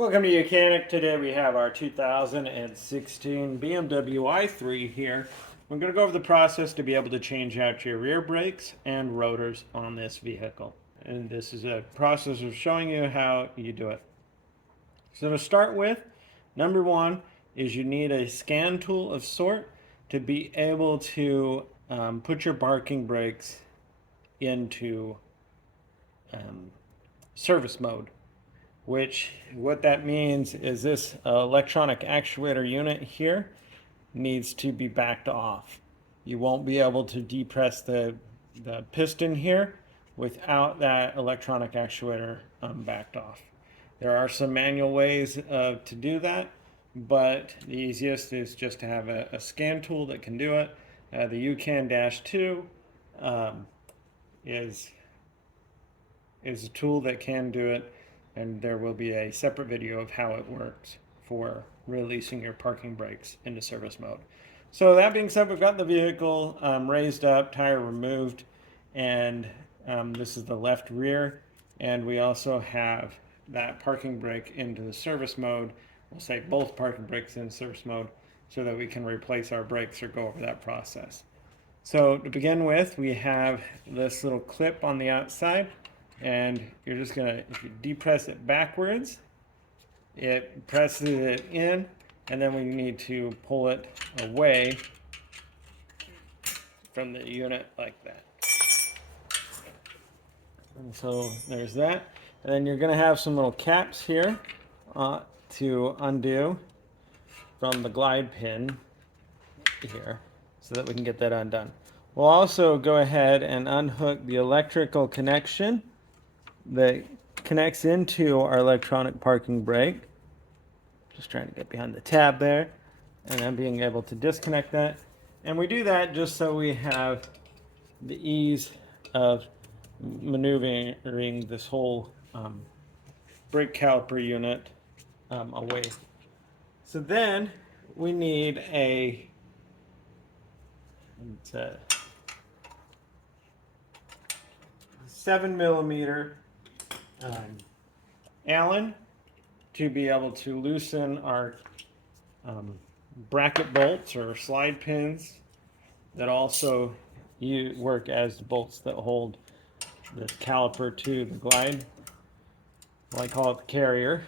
Welcome to Mechanic. Today we have our 2016 BMW i3 here. We're going to go over the process to be able to change out your rear brakes and rotors on this vehicle. And this is a process of showing you how you do it. So to start with, number one is you need a scan tool of sort to be able to put your parking brakes into service mode. What that means is this electronic actuator unit here needs to be backed off. You won't be able to depress the piston here without that electronic actuator backed off. There are some manual ways to do that, but the easiest is just to have a scan tool that can do it. The UCAN-2 is a tool that can do it, and there will be a separate video of how it works for releasing your parking brakes into service mode. So that being said, we've got the vehicle raised up, tire removed, and this is the left rear, and we also have that parking brake into the service mode. We'll say both parking brakes in service mode so that we can replace our brakes or go over that process. So to begin with, we have this little clip on the outside, and you're just gonna, if you depress it backwards, it presses it in, and then we need to pull it away from the unit like that. And so there's that. And then you're gonna have some little caps here to undo from the glide pin here so that we can get that undone. We'll also go ahead and unhook the electrical connection that connects into our electronic parking brake. Just trying to get behind the tab there, and then being able to disconnect that. And we do that just so we have the ease of maneuvering this whole brake caliper unit away. So then we need a 7mm Allen to be able to loosen our bracket bolts or slide pins that also work as the bolts that hold the caliper to the glide. Well, I call it the carrier.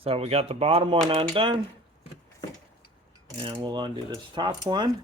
So we got the bottom one undone, and we'll undo this top one.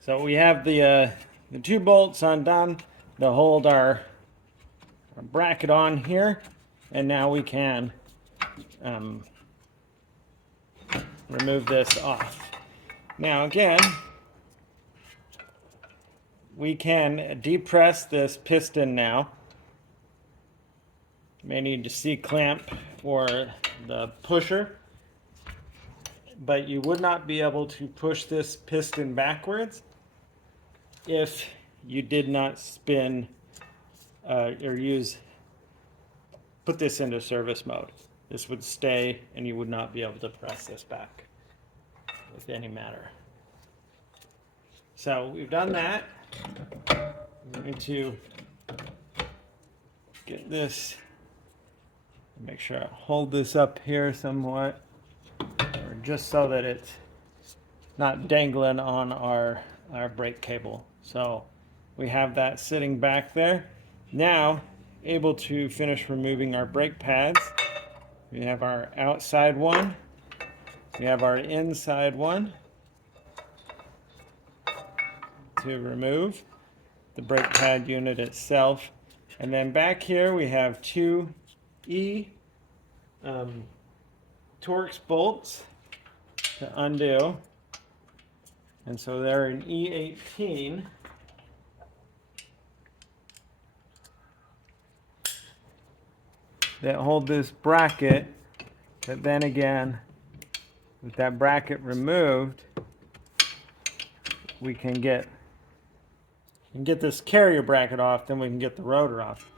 So we have the two bolts undone to hold our bracket on here, and now we can remove this off. Now again, we can depress this piston now. You may need to C-clamp or the pusher, but you would not be able to push this piston backwards if you did not spin or put this into service mode. This would stay, and you would not be able to press this back with any matter. So we've done that. I'm going to get this, make sure I hold this up here somewhat, or just so that it's not dangling on our brake cable. So we have that sitting back there. Now, able to finish removing our brake pads. We have our outside one. We have our inside one to remove the brake pad unit itself. And then back here we have two Torx bolts to undo. And so they're an E18. That hold this bracket, that then again, with that bracket removed, we can get this carrier bracket off, then we can get the rotor off.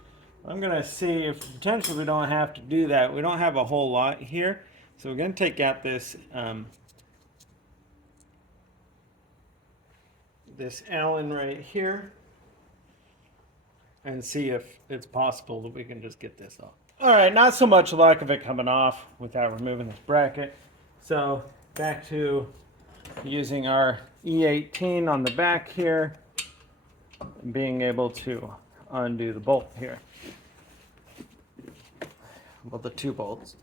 I'm going to see if potentially we don't have to do that. We don't have a whole lot here, so we're going to take out this this Allen right here and see if it's possible that we can just get this off. All right, not so much luck of it coming off without removing this bracket. So back to using our E18 on the back here and being able to undo the bolt here. Well, the two bolts.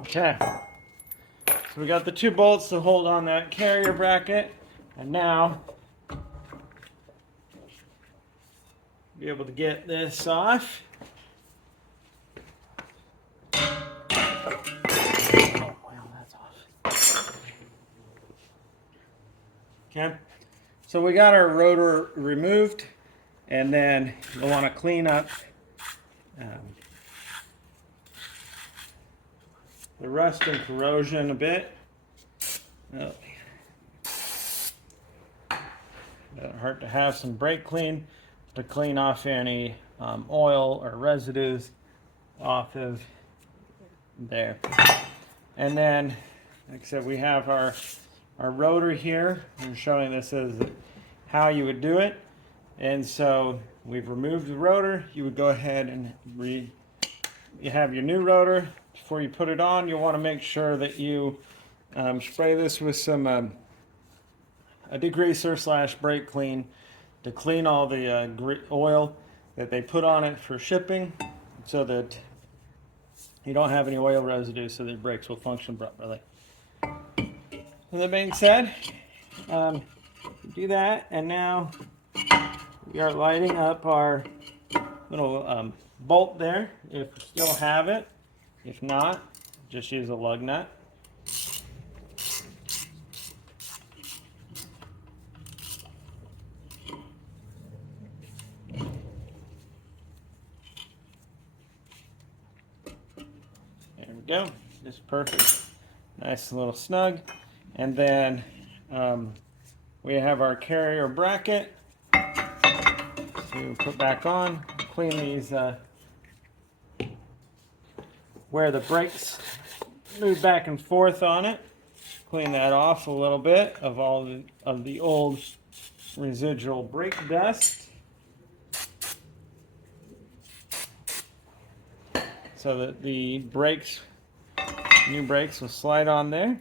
Okay, so we got the two bolts to hold on that carrier bracket, and now be able to get this off. Oh, well, that's off. Okay, so we got our rotor removed, and then we'll want to clean up the rust and corrosion a bit. Oh. Doesn't hurt to have some brake clean to clean off any oil or residues off of there. And then, like I said, we have our rotor here. I'm showing this as how you would do it. And so we've removed the rotor. You would go ahead and you have your new rotor. Before you put it on, you'll want to make sure that you spray this with some a degreaser / brake clean to clean all the oil that they put on it for shipping, so that you don't have any oil residue, so the brakes will function properly. With that being said, do that, and now we are lighting up our little bolt there, if we still have it. If not, just use a lug nut. There we go, just perfect. Nice little snug. And then we have our carrier bracket to put back on. Clean these where the brakes move back and forth on it. Clean that off a little bit of all of the old residual brake dust, so that the new brakes will slide on there.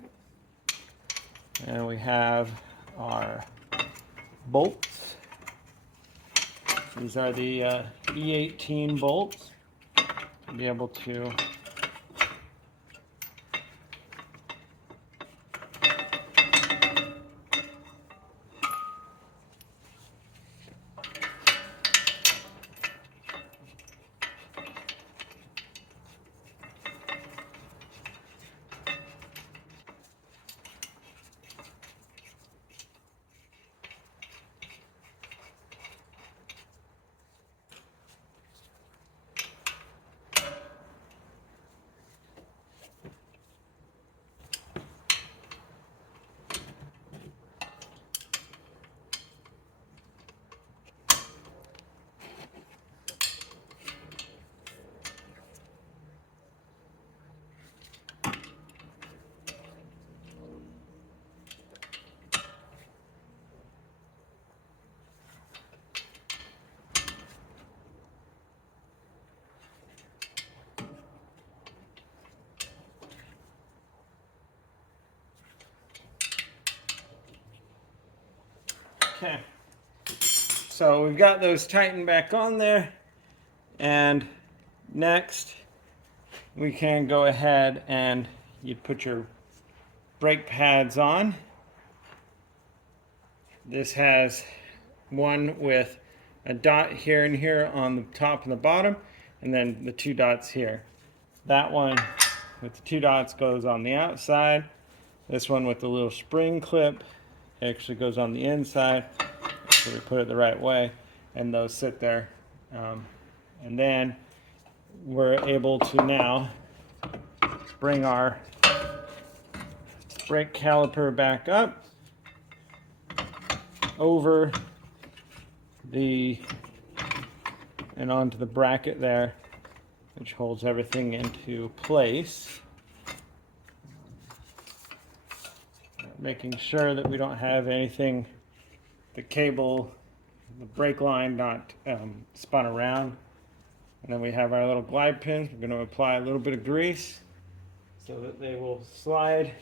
And we have our bolts. These are the E18 bolts to be able to Okay. So we've got those tightened back on there, and next we can go ahead and you put your brake pads on. This has one with a dot here and here on the top and the bottom, and then the 2 dots here. That one with the 2 dots goes on the outside. This one with the little spring clip actually goes on the inside. So we put it the right way, and those sit there. And then we're able to now bring our brake caliper back up over and onto the bracket there, which holds everything into place. Making sure that we don't have anything, the cable, the brake line not spun around. And then we have our little glide pins. We're going to apply a little bit of grease so that they will slide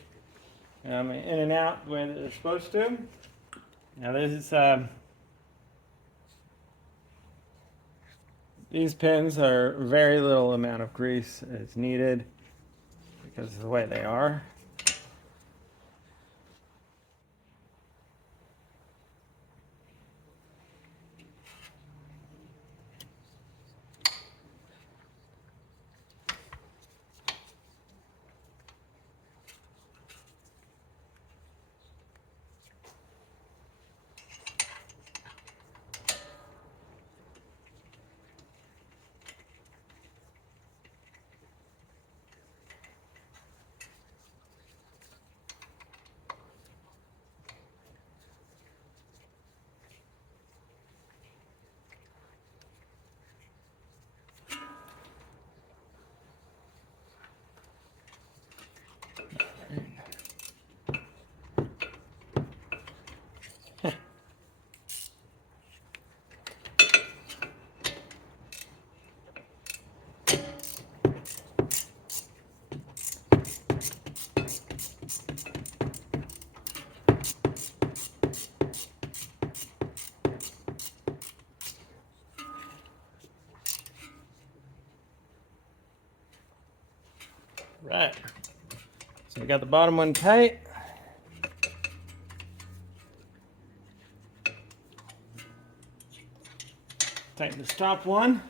in and out the way that they're supposed to. Now this is these pins are very little amount of grease is needed because of the way they are. Right. So we got the bottom one tight. Tighten the top one.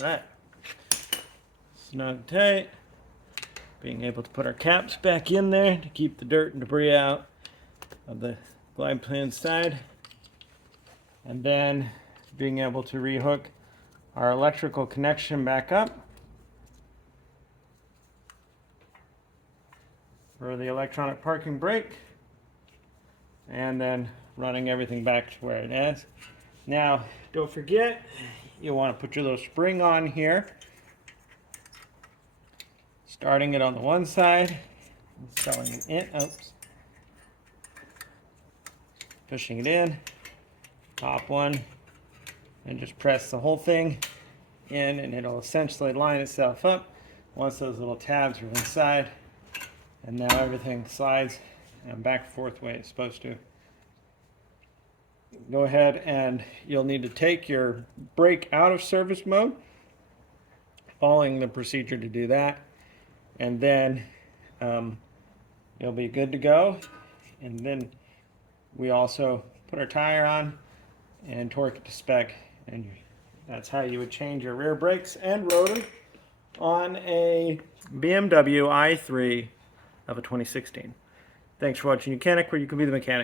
Right. Snug tight. Being able to put our caps back in there to keep the dirt and debris out of the glide plane side. And then being able to rehook our electrical connection back up for the electronic parking brake. And then running everything back to where it is. Now, don't forget, you want to put your little spring on here. Starting it on the one side, selling it in, pushing it in, top one, and just press the whole thing in, and it'll essentially line itself up once those little tabs are inside. And now everything slides back and forth the way it's supposed to. Go ahead and you'll need to take your brake out of service mode, following the procedure to do that. And then you'll be good to go. And then we also put our tire on and torque it to spec, and that's how you would change your rear brakes and rotor on a BMW i3 of a 2016. Thanks for watching Mechanic, where you can be the mechanic.